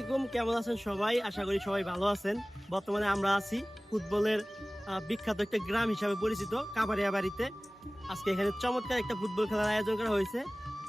আলাইকুম, কেমন আছেন সবাই? আশা করি সবাই ভালো আছেন। বর্তমানে আমরা আছি ফুটবলের বিখ্যাত একটা গ্রাম হিসাবে পরিচিত কাবারিয়াবাড়িতে। আজকে এখানে চমৎকার একটা ফুটবল খেলার আয়োজন করা হয়েছে,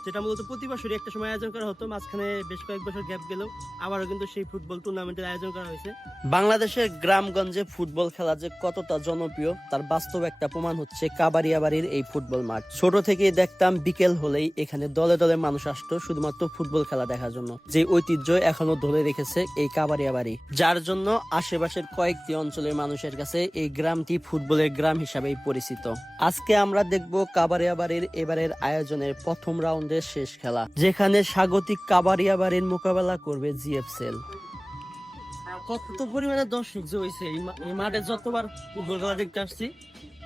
যেটা মূলত প্রতি বছরই একটা সময় আয়োজন করা হতো। মাঝখানে বেশ কয়েক বছর গ্যাপ গেলেও আবারও কিন্তু সেই ফুটবল টুর্নামেন্টের আয়োজন করা হয়েছে। বাংলাদেশের গ্রামগঞ্জে ফুটবল খেলা যে কতটা জনপ্রিয় তার বাস্তব একটা প্রমাণ হচ্ছে কাবারিয়াবাড়ির এই ফুটবল মাঠ। ছোট থেকেই দেখতাম বিকেল হলেই এখানে দলে দলে মানুষ আসতো শুধুমাত্র ফুটবল খেলা দেখার জন্য। যে ঐতিহ্য এখনো ধরে রেখেছে এই কাবারিয়াবাড়ি, যার জন্য আশেপাশের কয়েকটি অঞ্চলের মানুষের কাছে এই গ্রামটি ফুটবলের গ্রাম হিসাবেই পরিচিত। আজকে আমরা দেখব কাবারিয়াবাড়ির এবারের আয়োজনের প্রথম রাউন্ডের শেষ খেলা, যেখানে স্বাগতিক কাবারিয়াবাড়ির মোকাবেলা করবে জিএফসিএল। কত পরিমাণে দর্শক যে হয়েছে এই মাঠে, যতবার ফুটবল খেলা দেখতে আসছি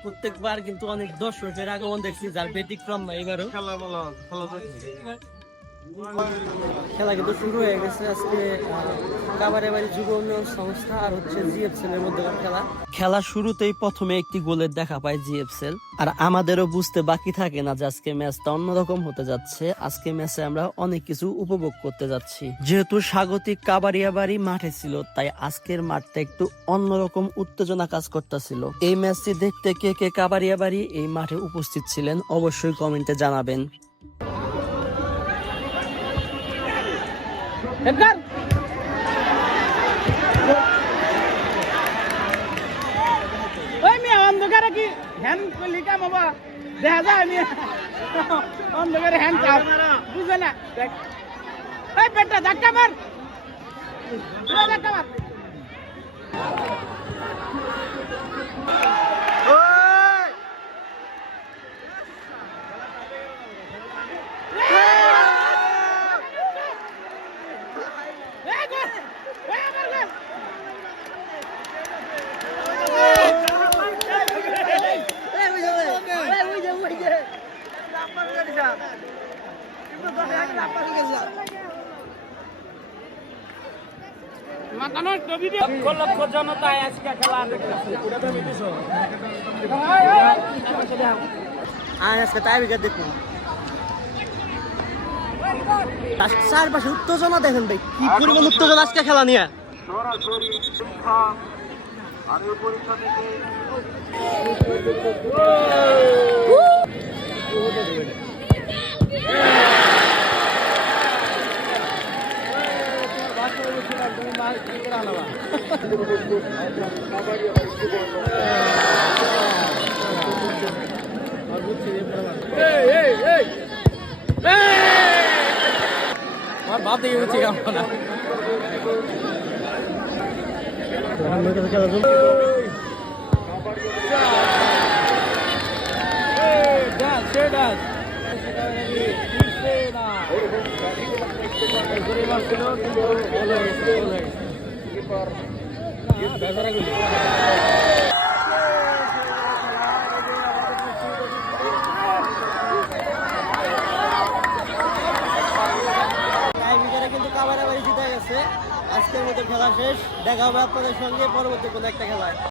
প্রত্যেকবার কিন্তু অনেক দর্শকের আগমন দেখছি, যার ব্যতিক্রম না এবারও। খেলা কিন্তু শুরু হয়ে গেছে। আজকে কাবারিয়াবাড়ি যুব উন্নয়ন সংস্থা আর হচ্ছে জিএফসিএল এর মধ্যে খেলা শুরুতেই প্রথমে একটি গোলের দেখা পায় জিএফসিএল। আর আমাদেরও বুঝতে বাকি থাকে না যে আজকে ম্যাচটা অন্যরকম হতে যাচ্ছে। আজকে ম্যাচে আমরা অনেক কিছু উপভোগ করতে যাচ্ছি। যেহেতু স্বাগতিক কাবারিয়াবাড়ি মাঠে ছিল, তাই আজকের মাঠটা একটু অন্যরকম উত্তেজনা কাজ করতেছিল। এই ম্যাচটি দেখতে কে কে কাবারিয়াবাড়ি এই মাঠে উপস্থিত ছিলেন অবশ্যই কমেন্টে জানাবেন। অন্ধকারে কি হ্যান্ড করলি কাম বাবা দেখা যায় আমি অন্ধকারে হ্যান্ড চাপ বুঝে না। এই পেটটা ধাক্কা মার, ধাক্কা মার। লক্ষ লক্ষ জনতা আজকে খেলা আজকে তাই বিকেট দেখুন, চারপাশে উত্তেজনা দেখেন ভাই, কি পরিমাণ উত্তেজনা আজকে খেলা নিয়ে। বাদ দিয়ে হচ্ছে না কিন্তু কাবারিয়াবাড়ি জিতে গেছে। আজকের মতো খেলা শেষ, দেখা হবে আপনাদের সঙ্গে পরবর্তী কোনো একটা খেলায়।